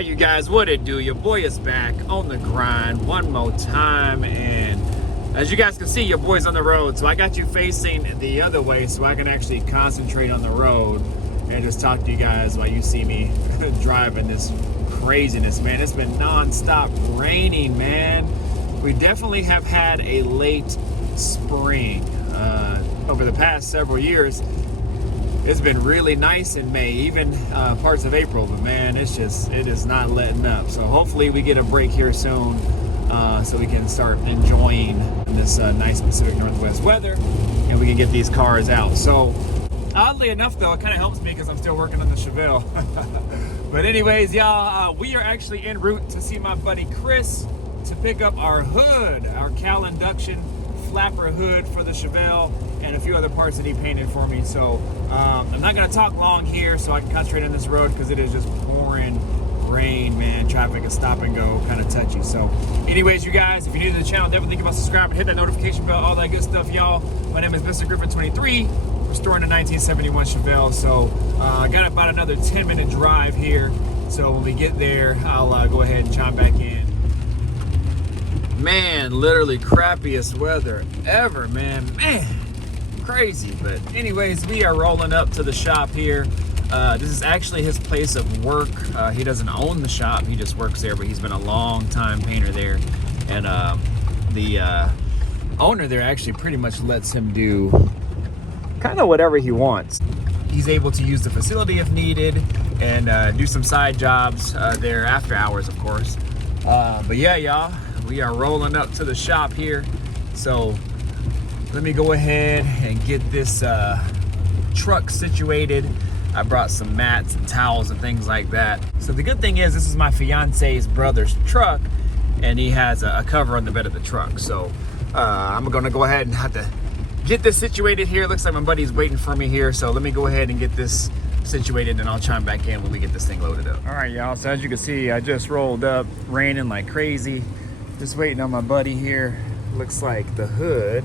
right, you guys, what it do? Your boy is back on the grind one more time, and as you guys can see, your boy's on the road. So I got you facing the other way so I can actually concentrate on the road and just talk to you guys while you see me driving this craziness, man. It's been non-stop raining, man. We definitely have had a late spring. Over the past several years, it's been really nice in May, even parts of April, but man, it is not letting up. So hopefully we get a break here soon, so we can start enjoying this nice Pacific Northwest weather, and we can get these cars out. So oddly enough, though, it kind of helps me because I'm still working on the Chevelle. But anyways, y'all, we are actually en route to see my buddy Chris to pick up our hood, our Cowl Induction flapper hood for the Chevelle, and a few other parts that he painted for me. So I'm not gonna talk long here so I can concentrate on this road because it is just pouring rain, man. Traffic is stop and go, kind of touchy. So anyways, you guys, if you're new to the channel, definitely think about subscribing, hit that notification bell, all that good stuff, y'all. My name is Mr. Griffin 23, restoring the 1971 Chevelle. So I got about another 10-minute drive here, so when we get there, I'll go ahead and chime back in. Man, literally crappiest weather ever, man. Crazy. But anyways, we are rolling up to the shop here. This is actually his place of work. He doesn't own the shop, he just works there, but he's been a long time painter there. And the owner there actually pretty much lets him do kind of whatever he wants. He's able to use the facility if needed and do some side jobs there after hours, of course. But yeah, y'all, we are rolling up to the shop here. So let me go ahead and get this truck situated. I brought some mats and towels and things like that. So the good thing is this is my fiance's brother's truck, and he has a cover on the bed of the truck. So I'm gonna go ahead and have to get this situated here. Looks like my buddy's waiting for me here. So let me go ahead and get this situated, and I'll chime back in when we get this thing loaded up. All right, y'all, so as you can see, I just rolled up, raining like crazy. Just waiting on my buddy here. Looks like the hood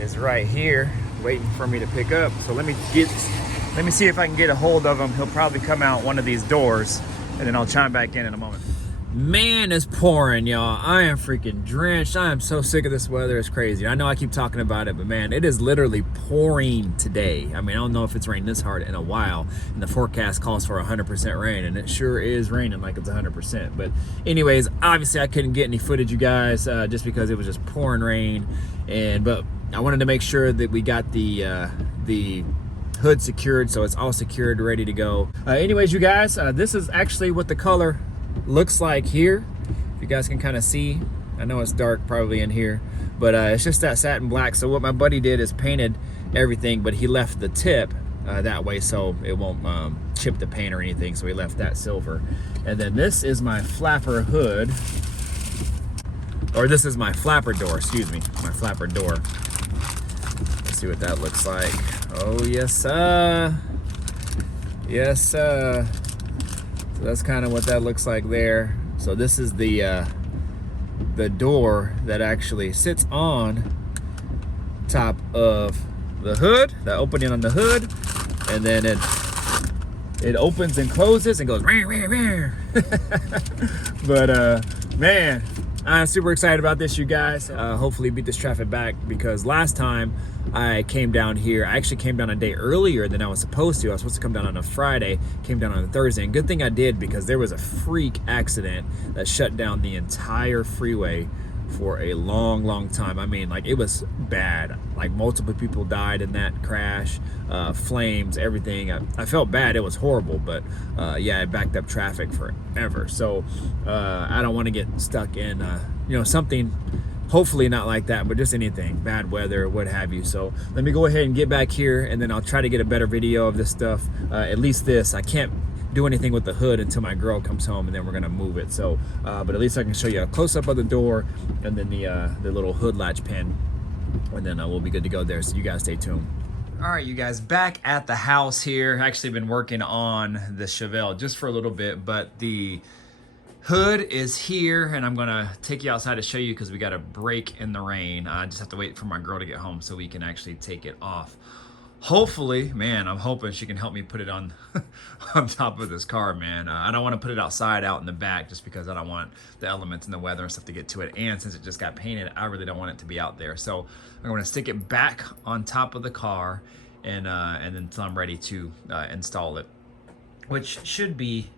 is right here, waiting for me to pick up. So let me see if I can get a hold of him. He'll probably come out one of these doors, and then I'll chime back in a moment. Man, it's pouring, y'all. I am freaking drenched. I am so sick of this weather. It's crazy. I know I keep talking about it, but man, it is literally pouring today. I mean, I don't know if it's rained this hard in a while, and the forecast calls for 100% rain, and it sure is raining like it's 100%. But anyways, obviously I couldn't get any footage, you guys, just because it was just pouring rain. But I wanted to make sure that we got the hood secured, so it's all secured, ready to go. Anyways, you guys, this is actually what the color looks like here. If you guys can kind of see, I know it's dark probably in here, but it's just that satin black. So what my buddy did is painted everything, but he left the tip that way so it won't chip the paint or anything. So he left that silver. And then this is my flapper hood, or this is my flapper door, excuse me, my flapper door. Let's see what that looks like. Oh yes sir, yes sir. So that's kind of what that looks like there. So this is the door that actually sits on top of the hood, the opening on the hood, and then it opens and closes and goes rah, rah, rah. But man, I'm super excited about this, you guys. Hopefully beat this traffic back, because last time I came down here, I actually came down a day earlier than I was supposed to. I was supposed to come down on a Friday, came down on a Thursday. And good thing I did, because there was a freak accident that shut down the entire freeway for a long time. I mean, like, it was bad. Like, multiple people died in that crash, flames, everything. I felt bad. It was horrible, but yeah, it backed up traffic forever. So I don't want to get stuck in something, hopefully not like that, but just anything, bad weather, what have you. So let me go ahead and get back here, and then I'll try to get a better video of this stuff. At least this. I can't do anything with the hood until my girl comes home, and then we're gonna move it. So but at least I can show you a close-up of the door, and then the little hood latch pin, and then we'll be good to go there. So you guys stay tuned. All right, you guys, back at the house here. Actually been working on the Chevelle just for a little bit, but the hood is here, and I'm gonna take you outside to show you, because we got a break in the rain. I just have to wait for my girl to get home so we can actually take it off. hopefully, man, I'm hoping she can help me put it on on top of this car, man. I don't want to put it outside out in the back just because I don't want the elements and the weather and stuff to get to it. And since it just got painted, I really don't want it to be out there. So I'm going to stick it back on top of the car and then until I'm ready to install it, which should be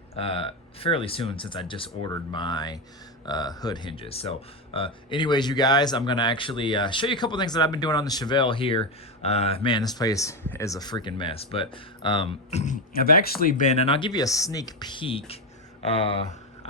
fairly soon since I just ordered my hood hinges. So anyways, you guys, I'm gonna actually show you a couple things that I've been doing on the Chevelle here. Man, this place is a freaking mess, but I've actually been, and I'll give you a sneak peek. I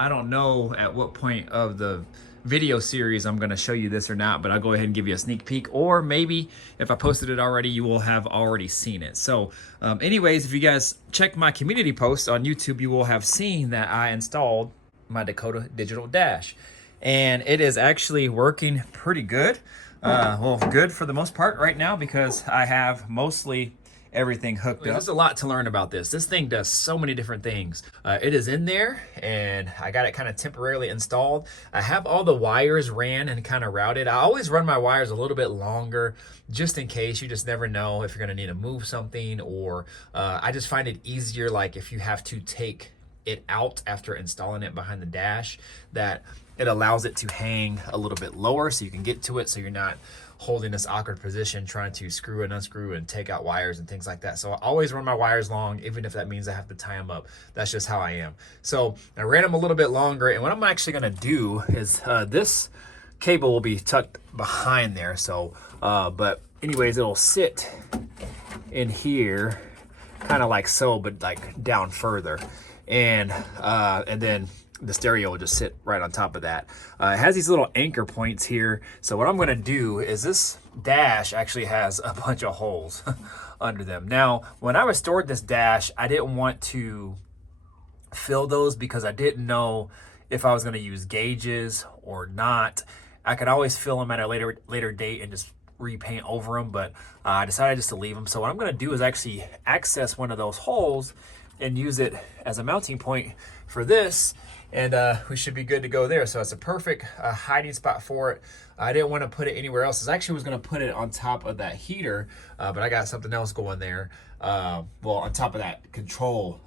don't know at what point of the video series I'm gonna show you this or not, but I'll go ahead and give you a sneak peek, or maybe if I posted it already, you will have already seen it. So anyways, if you guys check my community post on YouTube, you will have seen that I installed my Dakota Digital Dash, and it is actually working pretty good. Well, good for the most part right now because I have mostly everything hooked up. There's a lot to learn about this. This thing does so many different things. It is in there, and I got it kind of temporarily installed. I have all the wires ran and kind of routed. I always run my wires a little bit longer just in case. You just never know if you're going to need to move something, or I just find it easier, like if you have to take it out after installing it behind the dash, that it allows it to hang a little bit lower so you can get to it, so you're not holding this awkward position trying to screw and unscrew and take out wires and things like that. So I always run my wires long, even if that means I have to tie them up. That's just how I am. So I ran them a little bit longer, and what I'm actually gonna do is this cable will be tucked behind there. So but anyways, it'll sit in here kind of like so, but like down further, and then the stereo will just sit right on top of that. It has these little anchor points here. So what I'm gonna do is, this dash actually has a bunch of holes under them. Now, when I restored this dash, I didn't want to fill those because I didn't know if I was gonna use gauges or not. I could always fill them at a later date and just repaint over them, but I decided just to leave them. So what I'm gonna do is actually access one of those holes and use it as a mounting point for this, and we should be good to go there. So it's a perfect hiding spot for it. I didn't want to put it anywhere else. I actually was going to put it on top of that heater, but I got something else going there. Well, on top of that control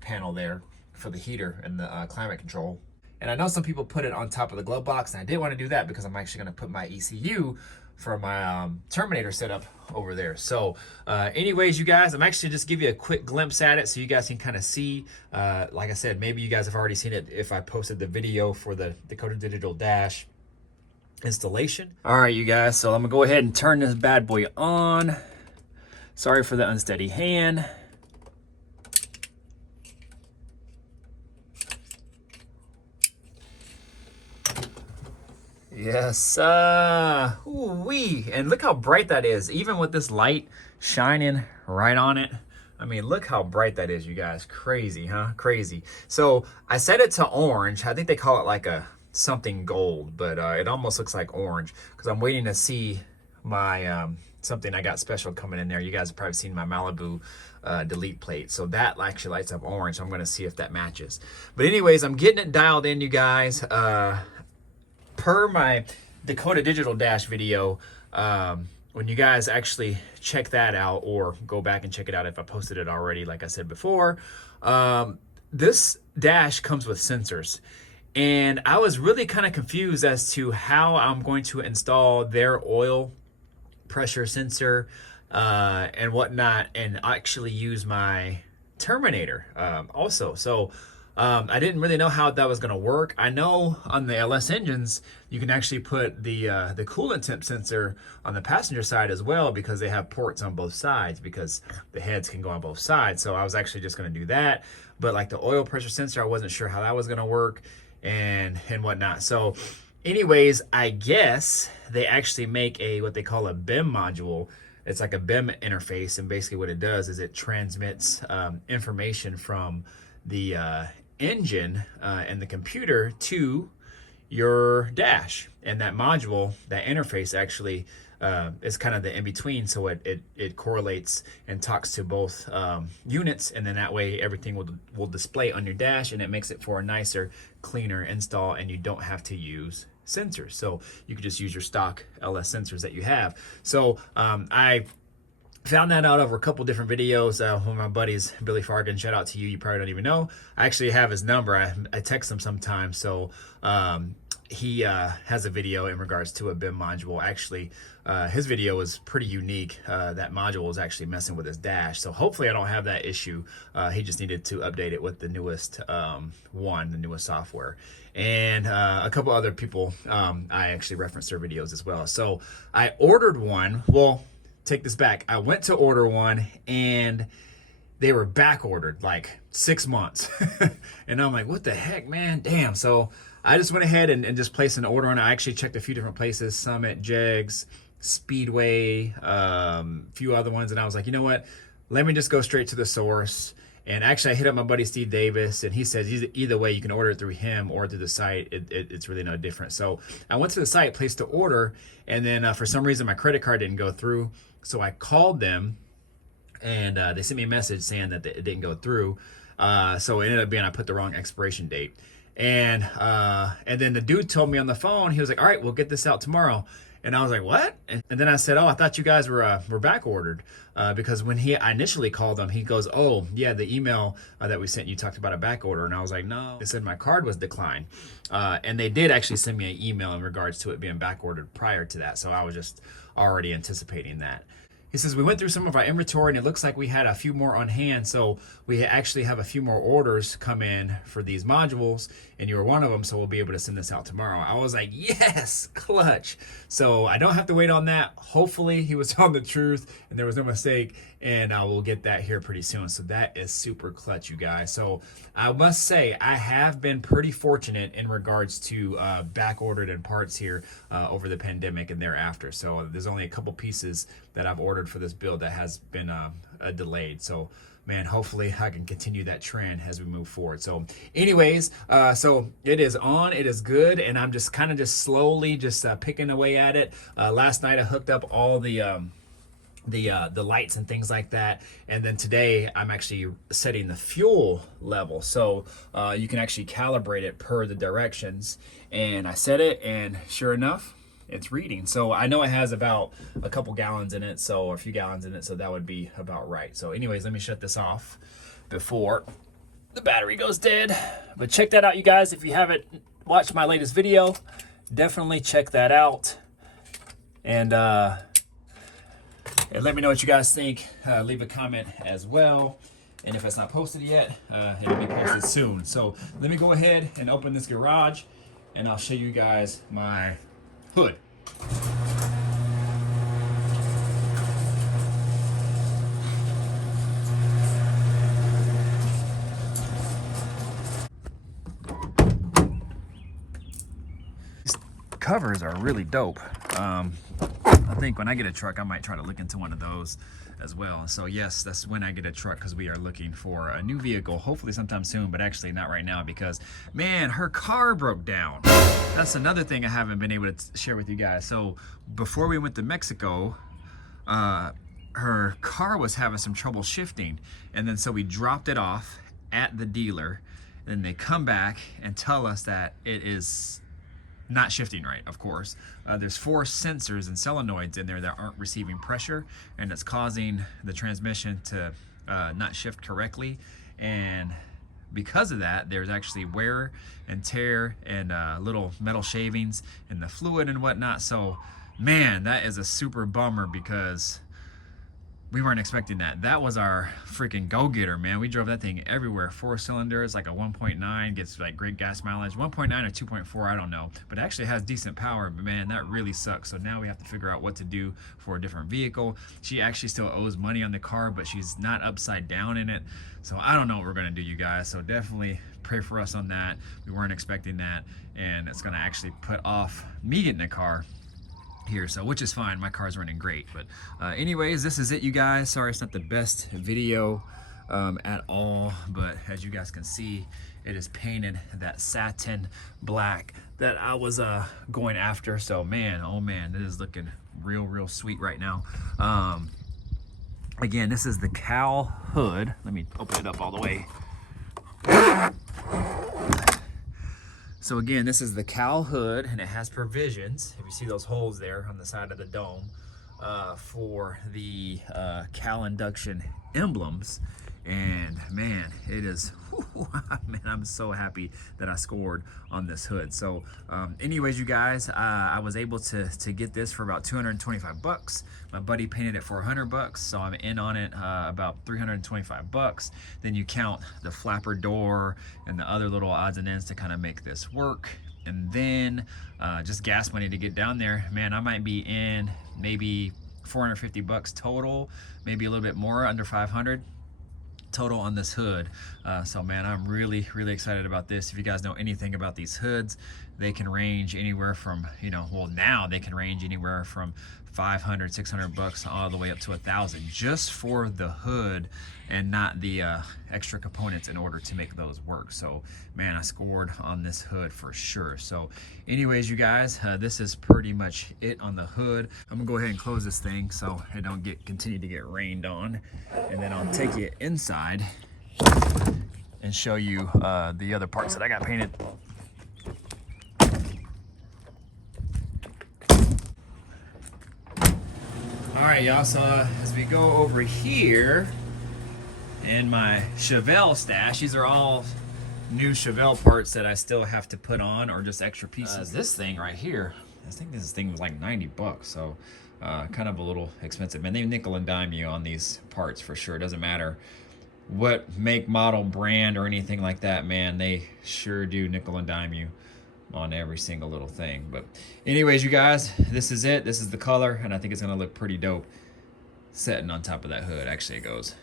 panel there for the heater and the climate control. And I know some people put it on top of the glove box, and I didn't want to do that because I'm actually going to put my ECU for my Terminator setup over there. So anyways, you guys, I'm actually just give you a quick glimpse at it so you guys can kind of see. Like I said, maybe you guys have already seen it if I posted the video for the Dakota Digital Dash installation. All right, you guys, so I'm gonna go ahead and turn this bad boy on. Sorry for the unsteady hand. Yes, ooh-wee. And look how bright that is, even with this light shining right on it. I mean, look how bright that is, you guys. Crazy, huh? Crazy. So I set it to orange. I think they call it like a something gold, but it almost looks like orange because I'm waiting to see my something I got special coming in there. You guys have probably seen my Malibu delete plate. So that actually lights up orange. So I'm going to see if that matches. But anyways, I'm getting it dialed in, you guys. Per my Dakota Digital Dash video, when you guys actually check that out, or go back and check it out if I posted it already, like I said before, this dash comes with sensors. And I was really kind of confused as to how I'm going to install their oil pressure sensor and whatnot, and actually use my Terminator also. So I didn't really know how that was going to work. I know on the LS engines, you can actually put the coolant temp sensor on the passenger side as well, because they have ports on both sides, because the heads can go on both sides. So I was actually just going to do that. But like the oil pressure sensor, I wasn't sure how that was going to work and whatnot. So anyways, I guess they actually make what they call a BIM module. It's like a BIM interface, and basically what it does is it transmits information from the engine and the computer to your dash, and that module, that interface, actually is kind of the in-between, so it correlates and talks to both units, and then that way everything will display on your dash, and it makes it for a nicer, cleaner install, and you don't have to use sensors. So you could just use your stock LS sensors that you have. So I Found that out over a couple different videos. One of my buddies, Billy Fargan, shout out to you. You probably don't even know. I actually have his number. I text him sometimes. So he has a video in regards to a BIM module. Actually, his video was pretty unique. That module was actually messing with his dash. So hopefully I don't have that issue. He just needed to update it with the newest the newest software. And a couple other people, I actually referenced their videos as well. So I ordered one. Well, take this back. I went to order one and they were back ordered like 6 months. And I'm like, what the heck, man? Damn. So I just went ahead and just placed an order on it. I actually checked a few different places, Summit, Jegs, Speedway, few other ones. And I was like, you know what? Let me just go straight to the source. And actually, I hit up my buddy Steve Davis, and he says either way, you can order it through him or through the site. It's really no different. So I went to the site, placed the order, and then for some reason, my credit card didn't go through. So I called them, and they sent me a message saying that it didn't go through. So it ended up being I put the wrong expiration date. And then the dude told me on the phone, he was like, all right, we'll get this out tomorrow. And I was like, what? And then I said, oh, I thought you guys were back ordered. Because when I initially called him, he goes, oh, yeah, the email that we sent you talked about a back order. And I was like, no. They said my card was declined. And they did actually send me an email in regards to it being back ordered prior to that. So I was just already anticipating that. He says, we went through some of our inventory and it looks like we had a few more on hand. So we actually have a few more orders come in for these modules and you were one of them. So we'll be able to send this out tomorrow. I was like, yes, clutch. So I don't have to wait on that. Hopefully he was telling the truth and there was no mistake, and we'll get that here pretty soon. So that is super clutch, you guys. So I must say I have been pretty fortunate in regards to back ordered and parts here over the pandemic and thereafter. So there's only a couple pieces that I've ordered for this build that has been delayed. So man, hopefully I can continue that trend as we move forward. So anyways, so it is on, it is good, and I'm just kind of slowly picking away at it. Last night I hooked up all the lights and things like that, and then today I'm actually setting the fuel level, so you can actually calibrate it per the directions. And I set it, and sure enough, it's reading. So I know it has about a couple gallons in it, or a few gallons in it, so that would be about right. So anyways, let me shut this off before the battery goes dead. But check that out, you guys. If you haven't watched my latest video, definitely check that out. And let me know what you guys think. Leave a comment as well. And if it's not posted yet, it'll be posted soon. So let me go ahead and open this garage, and I'll show you guys my hood. These covers are really dope. I think when I get a truck, I might try to look into one of those as well. So yes, that's when I get a truck, because we are looking for a new vehicle, hopefully sometime soon, but actually not right now because, man, her car broke down. That's another thing I haven't been able to share with you guys. So before we went to Mexico, her car was having some trouble shifting, and then so we dropped it off at the dealer, and they come back and tell us that it is not shifting right, of course. There's 4 sensors and solenoids in there that aren't receiving pressure, and it's causing the transmission to not shift correctly. And because of that, there's actually wear and tear and little metal shavings in the fluid and whatnot. So man, that is a super bummer because we weren't expecting that. That was our freaking go-getter, man. We drove that thing everywhere. 4 cylinders, like a 1.9, gets like great gas mileage. 1.9 or 2.4, I don't know. But it actually has decent power, but man, that really sucks. So now we have to figure out what to do for a different vehicle. She actually still owes money on the car, but she's not upside down in it. So I don't know what we're gonna do, you guys. So definitely pray for us on that. We weren't expecting that, and it's gonna actually put off me getting a car here, so which is fine. My car's running great. But anyways, this is it, you guys. Sorry it's not the best video at all, but as you guys can see, it is painted that satin black that I was going after. So man, oh man, it is looking real sweet right now. Again, this is the Cowl hood. Let me open it up all the way. So again, this is the Cowl hood, and it has provisions. If you see those holes there on the side of the dome, for the Cowl Induction emblems. And man, it is, man, I'm so happy that I scored on this hood. So anyways, you guys, I was able to get this for about 225 bucks. My buddy painted it for 100 bucks, so I'm in on it about 325 bucks. Then you count the flapper door and the other little odds and ends to kind of make this work. And then just gas money to get down there. Man, I might be in maybe 450 bucks total, maybe a little bit more, under 500 total on this hood. So man, I'm really excited about this. If you guys know anything about these hoods, they can range anywhere from, you know, well, now they can range anywhere from 500, 600 bucks all the way up to 1,000 just for the hood and not the extra components in order to make those work. So man, I scored on this hood for sure. So anyways, you guys, this is pretty much it on the hood. I'm gonna go ahead and close this thing so it don't continue to get rained on, and then I'll take you inside and show you the other parts that I got painted. All right, y'all, so as we go over here in my Chevelle stash, these are all new Chevelle parts that I still have to put on, or just extra pieces. This thing right here, I think this thing was like 90 bucks, so kind of a little expensive. Man, they nickel and dime you on these parts for sure. It doesn't matter what make, model, brand, or anything like that, man, they sure do nickel and dime you on every single little thing. But anyways, you guys, this is it. This is the color, and I think it's gonna look pretty dope setting on top of that hood. Actually, it goes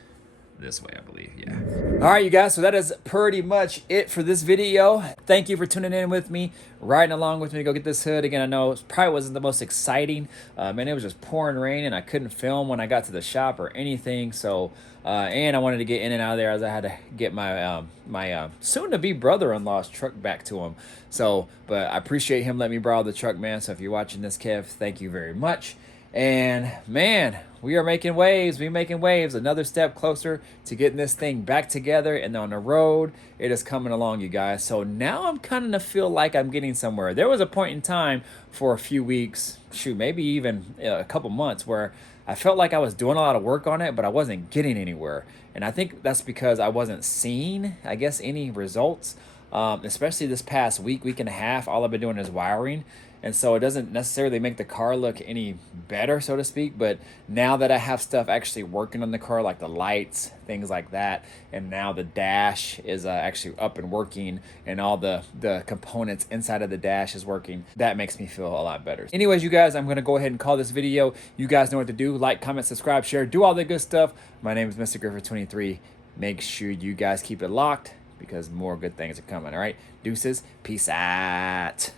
this way, I believe. Yeah. All right, you guys, so that is pretty much it for this video. Thank you for tuning in with me, riding along with me to go get this hood. Again, I know it probably wasn't the most exciting. Man, it was just pouring rain and I couldn't film when I got to the shop or anything. So and I wanted to get in and out of there, as I had to get my my soon-to-be brother-in-law's truck back to him. So, but I appreciate him letting me borrow the truck, man. So if you're watching this, Kev, thank you very much. And man, we are making waves. We're making waves. Another step closer to getting this thing back together and on the road. It is coming along, you guys. So now I'm kind of feel like I'm getting somewhere. There was a point in time for a few weeks, shoot, maybe even a couple months, where I felt like I was doing a lot of work on it, but I wasn't getting anywhere. And I think that's because I wasn't seeing, I guess, any results. Especially this past week and a half, all I've been doing is wiring. And so it doesn't necessarily make the car look any better, so to speak. But now that I have stuff actually working on the car, like the lights, things like that, and now the dash is actually up and working, and all the components inside of the dash is working, that makes me feel a lot better. Anyways, you guys, I'm going to go ahead and call this video. You guys know what to do. Like, comment, subscribe, share, do all the good stuff. My name is Mr. Griffith 23. Make sure you guys keep it locked, because more good things are coming. All right, deuces, peace out.